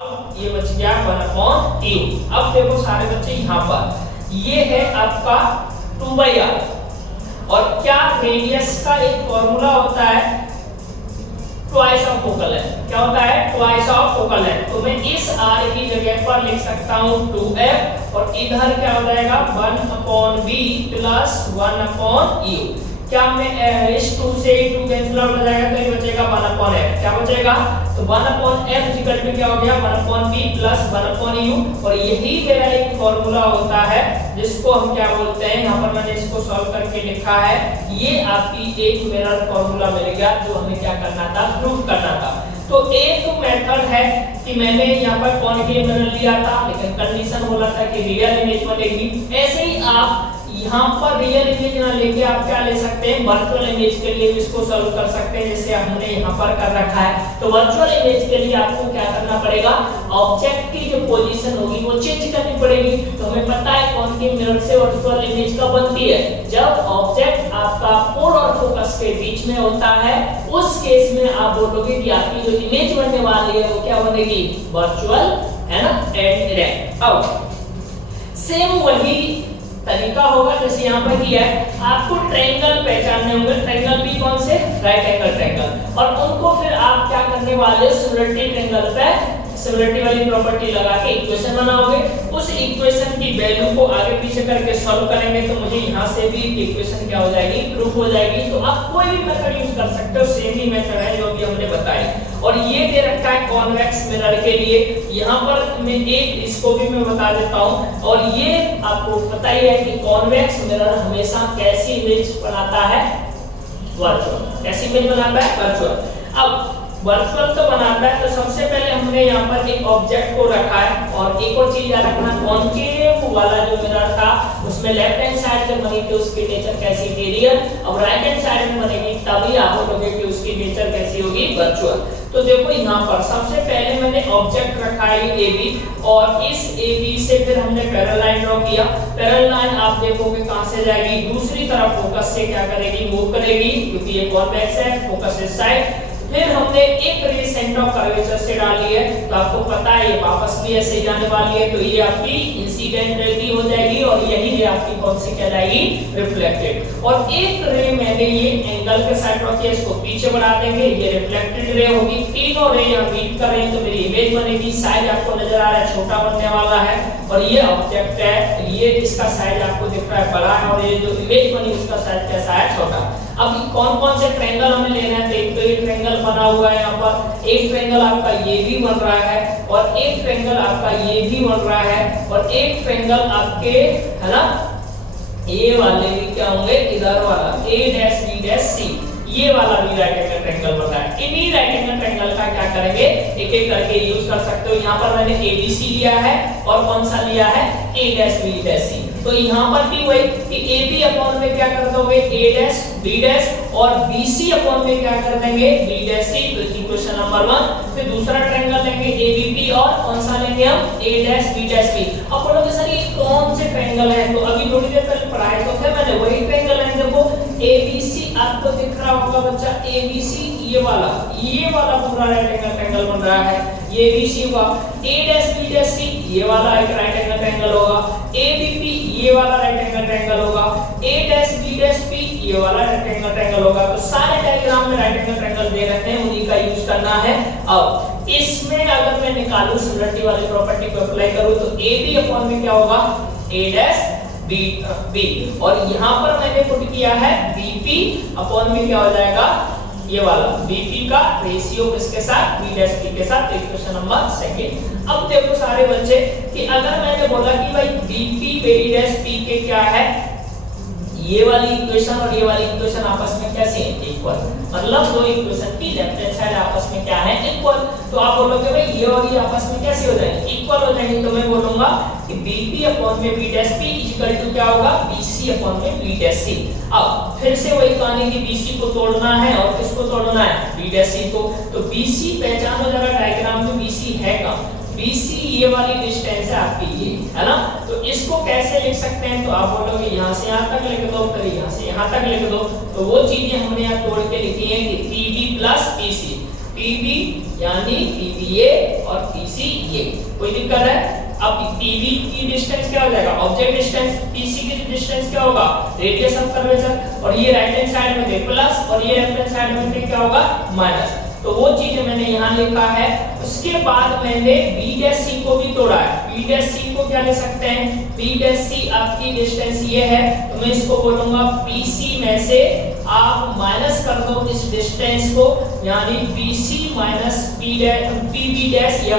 ये बच गया 1/u। अब देखो सारे बच्चे यहाँ पर ये है आपका 2/r और क्या रेडियस का एक फॉर्मूला होता है ट्वाइस ऑफ फोकल लेंथ। क्या होता है? Twice of focal length. तो मैं इस r की जगह पर लिख सकता हूँ 2f और इधर क्या हो जाएगा 1/v प्लस 1/u। क्या मैं इस 2 से 2 कैंसिल आउट हो जाएगा तो ये बचेगा 1/f। क्या बचेगा? तो 1/f इक्वल टू क्या हो गया 1/v प्लस 1/u। और यही मेरा एक फॉर्मूला होता है जिसको हम क्या बोलते हैं, यहाँ पर मैंने इसको सॉल्व करके लिखा है। ये आपकी एक मेरा फॉर्मूला मिल गया जो हमें क्या करना था, प्रूव करना था। तो एक मेथड है कि मैंने यहाँ पर क्वांटिटी मिरर लिया था लेकिन कंडीशन बोला था कि रियल इमेज बनेगी। ऐसे ही आप यहाँ पर रियल इमेज ना लेके आप क्या ले सकते हैं, वर्चुअल इमेज के लिए भी इसको सॉल्व कर सकते हैं जैसे हमने यहाँ पर कर रखा है। तो वर्चुअल इमेज के लिए आपको क्या करना पड़ेगा, ऑब्जेक्ट की जो पोजीशन होगी वो चेंज करनी पड़ेगी। तो हमें पता है कौन की मिरर से वर्चुअल इमेज कब बनती है, जब ऑब्जेक्ट आपका पोल और फोकस के बीच में होता है। उस केस में आप बोलोगे कि आपकी जो इमेज बनने वाली है वो क्या बनेगी, वर्चुअल, है ना, एंड इरेक्ट। अब सेम वही तरीका होगा जैसे यहाँ पर किया है। आपको ट्रायंगल पहचानने होंगे, ट्रायंगल भी कौन से, राइट एंगल ट्रायंगल, और उनको फिर आप क्या करने वाले, सिमिलरिटी ट्रायंगल पे सिमिलरिटी वाली प्रॉपर्टी लगा के इक्वेशन बनाओगे। उस इक्वेशन की वैल्यू को आगे पीछे करके सॉल्व करेंगे तो मुझे यहाँ से भी इक्वेशन क्या हो जाएगी, प्रूफ हो जाएगी। तो आप कोई भी मेथड यूज कर सकते हो, सेम ही मेथड है जो भी हमने बताई। और ये दे रखा है कॉन्वेक्स मिरर के लिए, यहाँ पर मैं एक इसको भी मैं बता देता हूँ। और ये आपको पता ही है कि कॉन्वेक्स मिरर हमेशा कैसी इमेज बनाता है, वर्चुअल। कैसी इमेज बनाता है, वर्चुअल। अब वर्चुअल तो बनाता है तो सबसे पहले हमने यहाँ पर एक ऑब्जेक्ट को रखा है। और एक और चीज याद रखना, कॉन्केव वाला जो मिरर था उसमें लेफ्ट हैंड साइड जब बनी थी उसकी नेचर कैसी थी, रियल। अब राइट हैंड साइड में बनेगी तभी आप बोलोगे कि उसकी नेचर कैसी होगी, वर्चुअल। तो देखो यहाँ पर सबसे पहले मैंने ऑब्जेक्ट रखा है AB और इस AB से फिर हमने पैरेलल लाइन ड्रॉ किया। पैरेलल लाइन आप देखोगे कहां से जाएगी, दूसरी तरफ फोकस से क्या करेगी, मूव करेगी, क्योंकि ये कॉन्वेक्स है, फोकस इस साइड। फिर हमने एक रे सेंटर ऑफ कर्वेचर से डाली है तो आपको पता है ये वापस भी ऐसे जाने वाली है, तो ये आपकी इंसिडेंट रे की हो जाएगी और यही रे आपकी कौन सी कहलाएगी, रिफ्लेक्टेड। और एक रे मैंने ये एंगल के साथ ड्रॉ किया, इसको पीछे बढ़ा देंगे, ये रिफ्लेक्टेड रे होगी। तीनों रे यहाँ मीट कर रहे हैं तो मेरी इमेज बनेगी। साइज आपको नजर आ रहा है छोटा बनने वाला है और ये ऑब्जेक्ट है, ये इसका साइज आपको दिख रहा है बड़ा है और ये जो इमेज बनी उसका साइज कैसा है, छोटा। अब कौन कौन से ट्रायंगल हमें लेना है, तो एक तो ये ट्रायंगल बना हुआ है यहाँ पर, एक ट्रायंगल आपका ये भी बन रहा है और एक ट्रायंगल आपका ये भी बन रहा है और एक ट्रायंगल आपके, है ना, ये वाले भी क्या होंगे, इधर वाला A', B', C, ये वाला भी राइट एंगल ट्रायंगल बन रहा है। इन्हीं राइट एंगल ट्रायंगल का क्या करेंगे, एक एक करके यूज कर सकते हो। यहाँ पर मैंने ABC लिया है और कौन सा लिया है, A', B', C। तो यहाँ पर भी वही कि AB अपॉन में क्या कर दोगे, A', B' और BC अपॉन में क्या कर देंगे, B', तो इक्वेशन नंबर 1। फिर दूसरा ट्रायंगल लेंगे ABP और कौन सा लेंगे हम, A', B', अब बोलोगे सर ये कौन से ट्रायंगल है, तो अभी थोड़ी देर पहले पढ़ाया तो थे मैंने, वही ट्रायंगल है। देखो ABC आपको दिख रहा होगा बच्चा, ABC ये वाला पूरा राइट एंगल ट्रायंगल बन रहा है, ये ABC हुआ। A', B', ये वाला एक राइट एंगल ट्रायंगल होगा। ABP ये वाला राइट एंगल ट्रायंगल होगा। A', B', ये वाला राइट एंगल ट्रायंगल होगा। तो सारे डायग्राम में राइट एंगल ट्रायंगल दे रखे हैं, उन्हीं का यूज करना है। अब इसमें अगर मैं निकालूं सिमिलरिटी वाली प्रॉपर्टी को अप्लाई करूं तो AB अपॉन में क्या होगा, A', B और यहाँ पर मैंने पुट किया है BP अपॉन में क्या हो जाएगा, ये वाला BP का रेशियो किसके साथ, B' के साथ, इक्वेशन नंबर 2। अब देखो सारे बच्चे कि अगर मैंने बोला कि भाई BP B' के क्या है, ये वाली इक्वेशन और ये वाली इक्वेशन आपस में कैसे हैं, इक्वल, मतलब दो इक्वेशन की लेफ्ट हैंड साइड आपस में क्या है, इक्वल। तो आप बोलोगे भाई ये और ये आपस में कैसे हो जाएंगे, इक्वल हो जाएंगे। तो मैं बोलूंगा कि BP अपॉन में B' इक्वल टू क्या होगा, BC अपॉन में B'। अब फिर से वही कहानी कि BC को तोड़ना है और किसको तोड़ना है, B' को। तो BC पहचानो जरा डायग्राम में BC है कहां, BC ये वाली डिस्टेंस है आपकी, ये है ना। तो इसको कैसे लिख सकते हैं, तो आप बोलोगे यहाँ से यहाँ तक लिख दो, फिर यहाँ से यहाँ तक लिख दो। तो वो चीजें हमने यहाँ तोड़ के लिखी है कि PB प्लस PC। PB यानी PBA और PC ये। कोई दिक्कत है? अब PB की डिस्टेंस क्या हो जाएगा? Object distance. PC की डिस्टेंस क्या होगा? Radius of curvature. और ये राइट हैंड साइड में थे प्लस और ये लेफ्ट हैंड साइड में थे क्या होगा? माइनस। तो वो चीजें मैंने यहाँ लिखा है। उसके बाद मैंने B' को भी तोड़ा है। B' को क्या ले सकते हैं? B' आपकी डिस्टेंस ये है, तो मैं इसको बोलूंगा PC में से आप माइनस कर दो इस डिस्टेंस को, यानी BC माइनस PB' या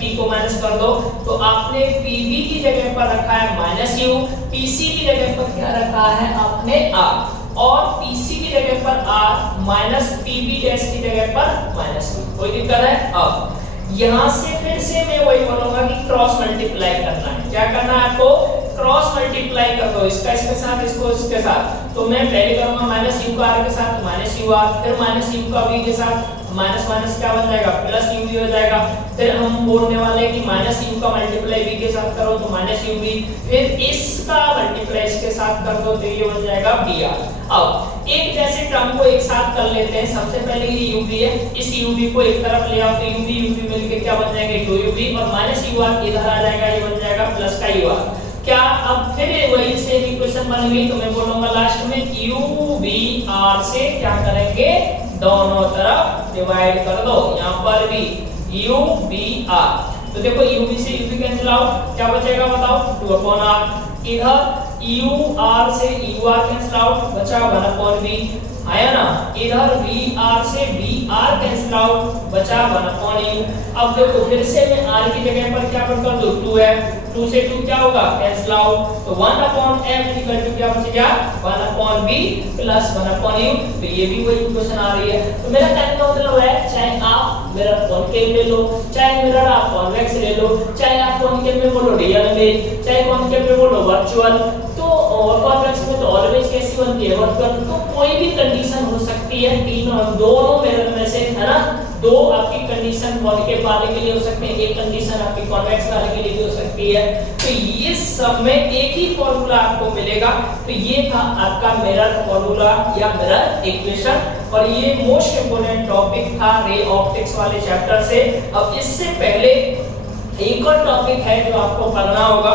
B' को माइनस कर दो। तो आपने PB की जगह पर रखा है माइनस U, PC की जगह पर क्या रखा है आपने R, और PC की जगह पर R माइनस PB' की जगह पर माइनस U। कोई दिक्कत है? अब यहां से फिर से मैं वही बोलूंगा कि क्रॉस मल्टीप्लाई करना है। क्या करना है आपको? क्रॉस मल्टीप्लाई कर दो, इसका इसके साथ, इसको इसके साथ। तो मैं पहले करूंगा माइनस U का R के साथ माइनस UR, फिर माइनस U का V के साथ माइनस माइनस क्या बन जाएगा? प्लस UV हो जाएगा। फिर हम बोलने वाले हैं कि माइनस U का मल्टीप्लाई V के साथ करो तो माइनस UV, फिर इसका मल्टीप्लाई इसके साथ कर दो तो ये बन जाएगा BR। अब एक जैसे टर्म को एक साथ कर लेते हैं। सबसे पहले ये UV है, इस UV को एक तरफ ले आओ तो UV मिलके क्या बन जाएंगे? 2UV, और माइनस UR इधर आ जाएगा, ये बन जाएगा प्लस का UR। क्या अब फिर वही सेम इक्वेशन बन गई, तो मैं बोलूंगा लास्ट में UVR से क्या करेंगे? दोनों तरफ डिवाइड कर दो। यहाँ पर भी UVR, तो देखो UV से UV कैंसिल आउट, क्या बचेगा बताओ? 2/R। इधर UR से UR कैंसिल आउट, बचा 1/V, आया ना? इधर VR से VR कैंसिल आउट, बचा 1/U। अब देखो फिर से मैं R की जगह पर क्या कर दूं? 2F, 2 से 2 क्या होगा? कैंसिल आउट, तो 1/F इक्वल टू क्या बचेगा? 1/V plus 1/U। तो ये भी वही इक्वेशन आ रही है। तो मेरा कहने का मतलब है, चाहे आप मिरर कॉन्केव ले लो, चाहे मिरर आप कॉन्वेक्स ले लो, चाहे आप कॉन्केव में बोलो रियल में, चाहे कॉन्केव में बोलो वर्चुअल, तो कॉन्वेक्स में तो ऑलवेज कैसी बनती है? वर्चुअल। तो कोई भी कंडीशन हो सकती है, तीनों दोनों मिरर में से, है ना? दो आपकी कंडीशन कॉन्केव वाले के लिए हो सकते हैं, एक कंडीशन आपकी कॉन्वेक्स वाले के लिए भी हो सकती है। तो ये सब में एक ही फॉर्मूला आपको मिलेगा। तो ये था आपका मिरर फॉर्मूला या मिरर इक्वेशन, और ये मोस्ट इंपोर्टेंट टॉपिक था रे ऑप्टिक्स वाले चैप्टर से। अब इससे पहले एक और टॉपिक है जो आपको पढ़ना होगा,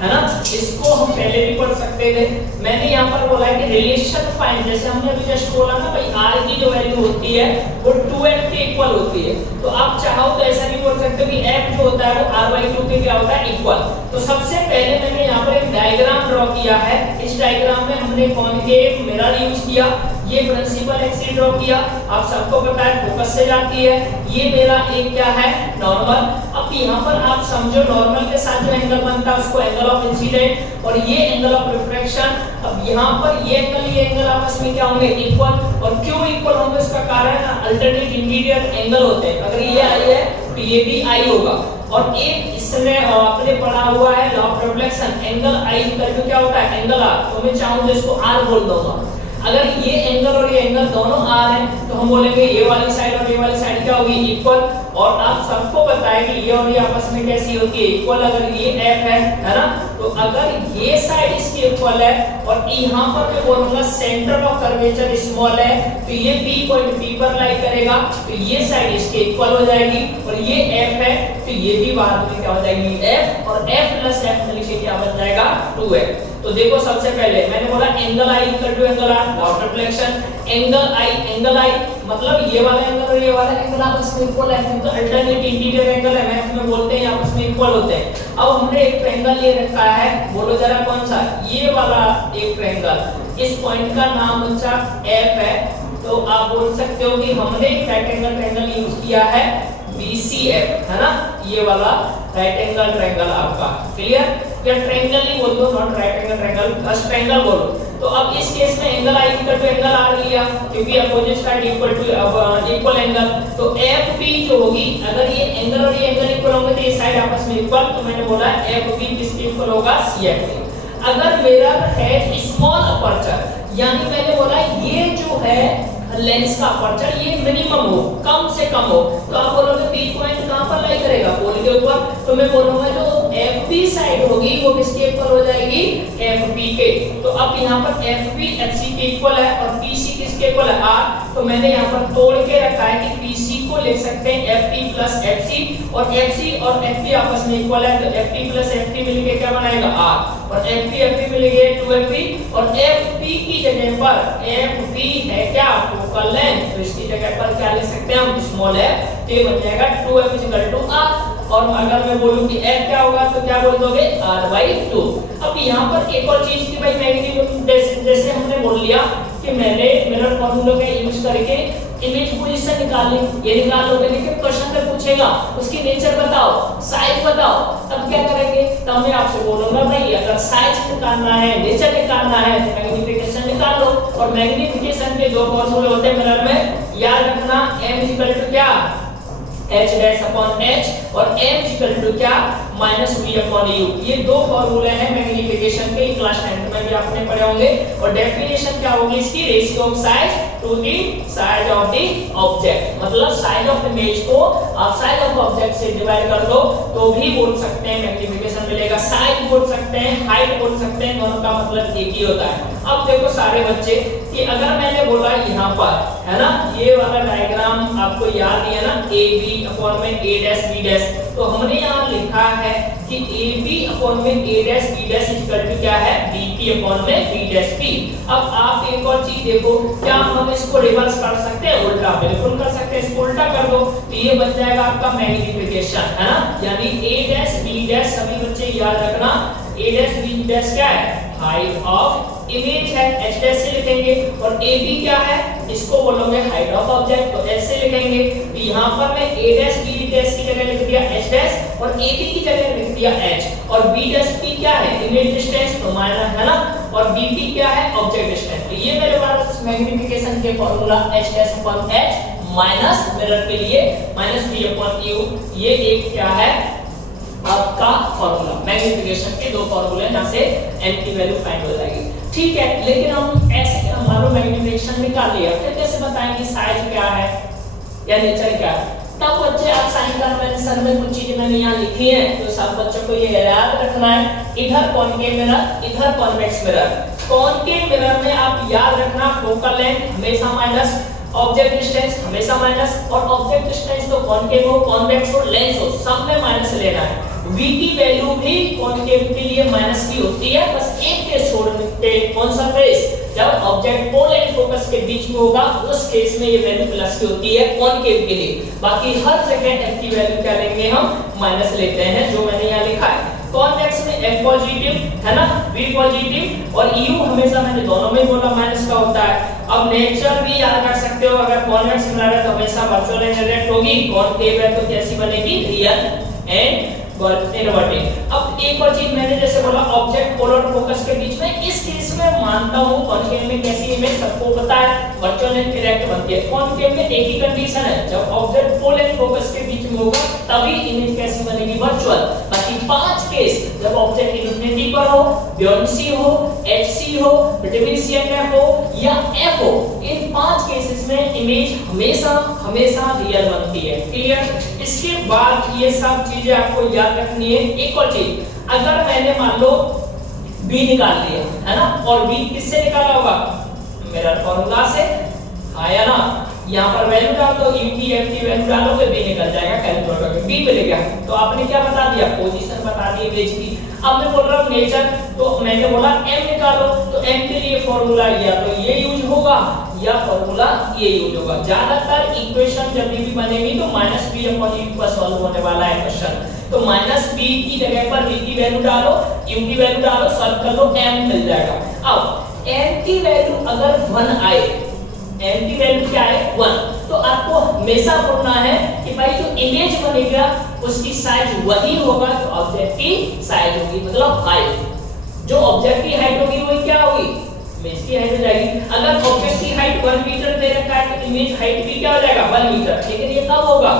है ना? इसको हम पहले भी पढ़ सकते थे। मैंने यहाँ पर बोला है कि रिलेशन फाइंड, जैसे हमने अभी जस्ट बोला ना भाई, R की जो वैल्यू होती है वो 2F के इक्वल होती है। तो आप चाहो तो ऐसा भी बोल सकते हो कि F जो होता है वो R/2 के क्या होता है? इक्वल। तो सबसे पहले मैंने यहाँ पर एक डायग्राम ड्रॉ किया है। इस डायग्राम में हमने कॉन्केव मिरर यूज किया, ये प्रिंसिपल एक्सिस ड्रॉ किया। आप सबको पता है फोकस से जाती है। ये मेरा एक क्या है? नॉर्मल। अब यहाँ पर आप समझो नॉर्मल के साथ जो एंगल बनता है उसको एंगल ऑफ इंसिडेंट, और ये एंगल ऑफ रिफ्रैक्शन। अब यहाँ पर ये एंगल आपस में क्या होंगे? इक्वल। और क्यों इक्वल होंगे इसका कारण अल्टरनेट इंटीरियर एंगल होते हैं। अगर ये आई है तो ये भी आई होगा। और एक इसमें आपने पढ़ा हुआ है law of reflection, angle I करके क्या होता है? Angle R. तो मैं चाहूँ तो इसको आर बोल दूंगा। अगर ये एंगल और ये एंगल दोनों आर हैं तो हम बोलेंगे ये वाली साइड और ये वाली साइड क्या होगी? इक्वल। और आप सबको पता है कि ये और ये आपस में कैसी होती है? इक्वल। अगर ये F है ना? तो अगर ये साइड इसकी इक्वल है और यहाँ पर मैं बोलूंगा सेंटर ऑफ कर्वेचर स्मॉल है, तो ये P पॉइंट P पर लाई करेगा, तो ये साइड इसके इक्वल हो जाएगी। और ये F है तो ये भी बाद में क्या हो जाएगी? F, और F प्लस F मिलके क्या बन जाएगा? 2F। तो देखो सबसे पहले मैंने बोला angle I equal to angle r, law of reflection. Angle i मतलब ये वाला एंगल और ये वाला एंगल आपस में इक्वल है, तो अल्टरनेट इंटीरियर एंगल है, मैथ में बोलते हैं आपस में इक्वल होते हैं। अब हमने एक ट्रायंगल ले रखा है, बोलो जरा कौन सा? ये वाला एक ट्रायंगल। इस पॉइंट का नाम बच्चा F है। तो आप बोल सकते हो कि हमने एक राइट एंगल ट्रायंगल यूज किया है BCF, है ना? ये वाला राइट एंगल ट्रायंगल आपका क्लियर? या ट्रायंगल ही बोल दो, नॉट राइट एंगल ट्रायंगल, बस ट्रायंगल बोलो। तो अब इस केस में angle I equal to angle R लिया, क्योंकि opposite side equal to equal angle. तो FB जो होगी, अगर ये एंगल और ये एंगल इक्वल होंगे तो ये साइड आपस में इक्वल, तो मैंने बोला FB किसके इक्वल होगा? CF। अगर मेरा है स्मॉल अपर्चर, यानी मैंने बोला ये जो है लेंस का अपर्चर ये मिनिमम हो, कम से कम हो, तो आप बोलोगे P पॉइंट कहां पर लाई करेगा? पोल के ऊपर। तो मैं बोलूंगा जो FB साइड होगी वो किसके इक्वल हो जाएगी? FB के। तो अब यहाँ पर FB FC के इक्वल है और PC किसके इक्वल है? R। तो मैंने यहाँ पर तोड़ के रखा है कि PC इसको लिख सकते हैं Ft प्लस Fc, और Fc और Ft आपस में इक्वल है, तो Ft प्लस Ft मिलके क्या बनाएगा R, और Ft मिलेंगे 2Fp, और Fp की जगह पर Fp है क्या फोकल लेंथ, तो इसकी जगह पर क्या लिख सकते हैं हम स्मॉल f, तो ये बन जाएगा 2F R। और अगर मैं बोलूं कि f क्या होगा तो क्या बोल दोगे R/2। अब यहाँ पर एक और चीज की भाई मैग्नीट्यूड जैसे हमने बोल लिया कि मैंने मिरर फार्मूला का यूज करके इमेज पोजीशन निकाल ली, ये निकाल लोगे, लेकिन क्वेश्चन में पूछेगा उसकी नेचर बताओ, साइज बताओ, तब क्या करेंगे, तब मैं आपसे बोलूंगा भाई अगर साइज निकालना है, नेचर निकालना है तो मैग्नीफिकेशन निकाल लो। और मैग्नीफिकेशन के दो फॉर्मूले होते हैं मिरर में, याद रखना m क्या h डैश अपॉन h और m क्या -v/u। ये दो फॉर्मूले हैं मैग्नीफिकेशन के, क्लास 10th में भी आपने पढ़े होंगे। और डेफिनेशन क्या होगी इसकी, ratio of size to the size of the object, मतलब साइज ऑफ इमेज को आप साइज ऑफ ऑब्जेक्ट से डिवाइड कर दो तो भी बोल सकते हैं मैग्नीफिकेशन मिलेगा, साइज बोल सकते हैं, हाइट बोल सकते हैं, दोनों का मतलब एक ही होता है। अब देखो सारे बच्चे कि अगर मैंने बोला यहाँ पर है ना, ये वाला डायग्राम आपको याद ही है ना, AB अपॉन में A डैश B डैश, तो हमने यहाँ लिखा है कि AB अपॉन में A dash B dash equal to क्या है BP अपॉन में B डैश P। अब आप एक और चीज देखो, क्या हम इसको रिवर्स कर सकते हैं, उल्टा बिल्कुल कर सकते हैं, इसको उल्टा कर दो तो ये बन जाएगा आपका मैग्नीफिकेशन है ना, यानी A डैश B डैश, सभी बच्चे याद रखना A डैश B डैश क्या है हाइट ऑफ इमेज है, h डैश से लिखेंगे, और AB क्या है इसको बोलोगे हाइट ऑफ ऑब्जेक्ट, तो h से लिखेंगे। तो यहाँ पर मैं A डैश B डैश की जगह लिख दिया h डैश और AB की जगह लिख दिया h, और B डैश P क्या है इमेज डिस्टेंस तो माइनस है ना, और BP क्या है ऑब्जेक्ट डिस्टेंस। तो ये मेरे पास मैग्नीफिकेशन के formula h dash upon h minus mirror के लिए -v/u, ये एक क्या है आपका फार्मूला, मैग्नीफिकेशन के दो फार्मूले जहां से m की वैल्यू फाइंड हो जाएगी। ठीक है, लेकिन हम ऐसे हमारा मैग्नीफिकेशन निकाल लिया, फिर कैसे बताएंगे साइज क्या है या नेचर क्या है। तब बच्चे आप साइन कन्वेंशन में कुछ चीजें मैंने यहाँ लिखी है, तो सब बच्चों को ये याद रखना है, इधर कॉनकेव मिरर, इधर कॉन्वेक्स मिरर। कॉनकेव मिरर में आप याद रखना फोकल लेंथ हमेशा माइनस, ऑब्जेक्ट डिस्टेंस हमेशा माइनस, और ऑब्जेक्ट डिस्टेंस तो कॉनकेव हो, कॉन्वेक्स हो, लेंस हो, सब में माइनस लेना है। v की वैल्यू भी कॉनकेव के लिए माइनस की होती है, बस एक केस छोड़ते, कौन सा केस, जब ऑब्जेक्ट पोल एंड फोकस के बीच में होगा उस केस में ये वैल्यू प्लस की होती है कॉनकेव के लिए। बाकी हर जगह f की वैल्यू क्या लेंगे हम माइनस लेते हैं, जो मैंने यहाँ लिखा है। कॉन्वेक्स में f पॉजिटिव है ना, v पॉजिटिव, और u हमेशा मैंने दोनों में बोला माइनस का होता है। अब नेचर भी याद रख सकते हो, अगर कॉन्वेक्स मिरर है तो हमेशा वर्चुअल एंड डायरेक्ट होगी, कॉनकेव है तो कैसी बनेगी रियल एंड इनवर्टेड। अब एक और चीज मैंने जैसे बोला ऑब्जेक्ट पोल और फोकस के बीच में, इस केस में मानता हूं कॉनकेव में कैसी इमेज सबको पता है वर्चुअल एंड डायरेक्ट बनती है। कॉनकेव में एक ही कंडीशन है, जब ऑब्जेक्ट पोल एंड फोकस के बीच में होगा तभी इमेज कैसी बनेगी वर्चुअल। बाकी पांच केस, जब ऑब्जेक्ट इन्फिनिटी पर हो, बियॉन्ड सी हो, HC हो, विटामिन C एंड F हो या F हो, इन पांच केसेस में इमेज हमेशा हमेशा रियल बनती है। क्लियर? इसके बाद ये सब चीजें आपको याद रखनी है। एक और चीज, अगर मैंने मान लो b निकाल लिया है ना, और b किससे निकाला होगा मिरर फार्मूला से, हाँ या ना, यहाँ पर वैल्यू डाल दो, u की f की वैल्यू डालोगे b निकल जाएगा, कैलकुलेटर में b मिल गया। तो आपने क्या बता दिया, पोजीशन बता दी इमेज की। अब मैं बोल रहा हूँ नेचर, तो मैंने बोला m निकालो, तो m के लिए फार्मूला या तो ये यूज होगा या फार्मूला ये यूज होगा। ज्यादातर इक्वेशन जब भी बनेगी तो -b/u पर सॉल्व होने वाला है क्वेश्चन, तो -b की जगह पर v की वैल्यू डालो, u की वैल्यू डालो, सॉल्व कर लो, m मिल जाएगा। अब m की वैल्यू अगर 1 आए, m की वैल्यू क्या है 1, तो आपको हमेशा बोलना है कि भाई जो इमेज बनेगा उसकी साइज वही होगा जो ऑब्जेक्ट की साइज होगी, मतलब हाइट। जो ऑब्जेक्ट की हाइट होगी वही क्या होगी इमेज की हाइट हो जाएगी। अगर ऑब्जेक्ट की हाइट 1 मीटर दे रखा है तो इमेज हाइट भी क्या हो जाएगा 1 मीटर। लेकिन ये कब होगा,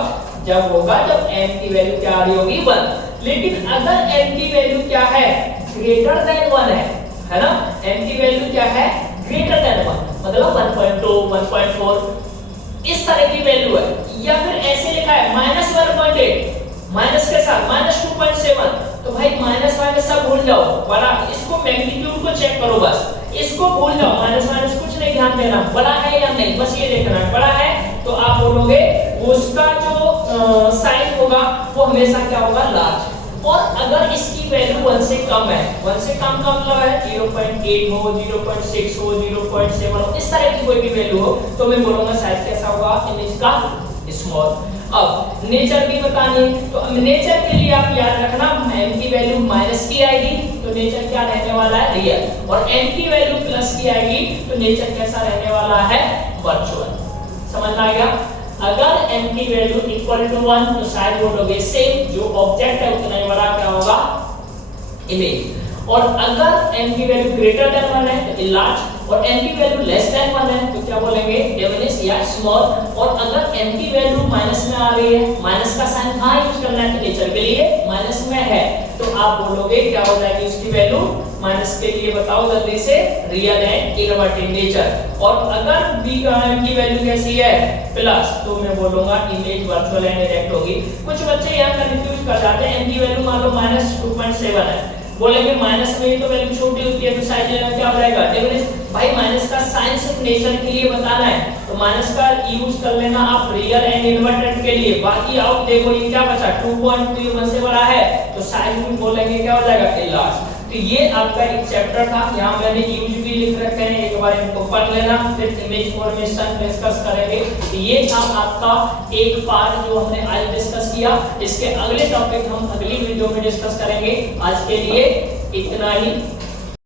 जब होगा जब m की वैल्यू क्या आ रही होगी 1। लेकिन अगर m की वैल्यू क्या है ग्रेटर देन 1 है ना, m की वैल्यू क्या है ग्रेटर देन 1, मतलब 1.2 1.4 इस तरह की वैल्यू है, या फिर ऐसे लिखा है -1.8 माइनस के साथ -2.7, तो भाई माइनस माइनस सब भूल जाओ, बड़ा इसको मैग्नीट्यूड को चेक करो, बस इसको भूल जाओ, माइनस माइनस कुछ नहीं ध्यान देना, बड़ा है या नहीं बस ये देखना है। बड़ा है तो आप बोलोगे उसका जो साइन होगा वो हमेशा क्या होगा, लार्ज। और अगर इसकी वैल्यू 1 से कम है, 1 से कम का मतलब है 0.8 हो, 0.6 हो, 0.7 हो, इस तरह की कोई भी वैल्यू हो तो मैं बोलूंगा साइज कैसा होगा, इमेज का स्मॉल। अब नेचर भी बतानी है, तो नेचर के लिए आप याद रखना m की वैल्यू माइनस की आएगी तो नेचर क्या रहने वाला है, रियल, और m की वैल्यू प्लस की आएगी तो नेचर कैसा रहने वाला है, वर्चुअल। समझ में आ गया? अगर m की वैल्यू इक्वल टू 1 तो साइज बोलोगे सेम, जो ऑब्जेक्ट है उतना ही बड़ा क्या होगा, इमेज। और अगर m की वैल्यू ग्रेटर देन 1 है तो लार्ज, और m की वैल्यू लेस देन 1 है तो क्या बोलेंगे, डिमिनिश या स्मॉल। और अगर m की वैल्यू माइनस में आ रही है, माइनस का साइन कहां यूज करना है, तो नेचर के लिए माइनस में है, तो आप बोलोगे क्या हो जाएगी उसकी वैल्यू, माइनस के लिए बताओ जल्दी से, रियल एंड इनवर्टेड नेचर। और अगर b की वैल्यू कैसी है, प्लस, तो मैं बोलूंगा इमेज वर्चुअल एंड डायरेक्ट होगी। कुछ बच्चे यहां कंफ्यूज कर जाते हैं, m की वैल्यू मान लो -2.7 है, बोलेंगे माइनस में ही तो वैल्यू छोटी होती है तो साइज लेना क्या हो जाएगा, डिमिनिश। भाई माइनस का साइन सिर्फ नेचर के लिए बताना है, तो माइनस का यूज कर लेना आप रियल एंड इनवर्टेड के लिए। बाकी आप देखो ये क्या बचा, 2.1 से बड़ा है तो साइज भी बोलेंगे क्या हो जाएगा, लार्ज। तो ये आपका एक चैप्टर था, यहाँ मैंने यूज भी लिख रखे हैं, एक बार इनको पढ़ लेना, फिर इमेज फॉर्मेशन डिस्कस करेंगे। तो ये था आपका एक पार्ट जो हमने आज डिस्कस किया। इसके अगले टॉपिक हम अगली वीडियो में डिस्कस करेंगे। आज के लिए इतना ही।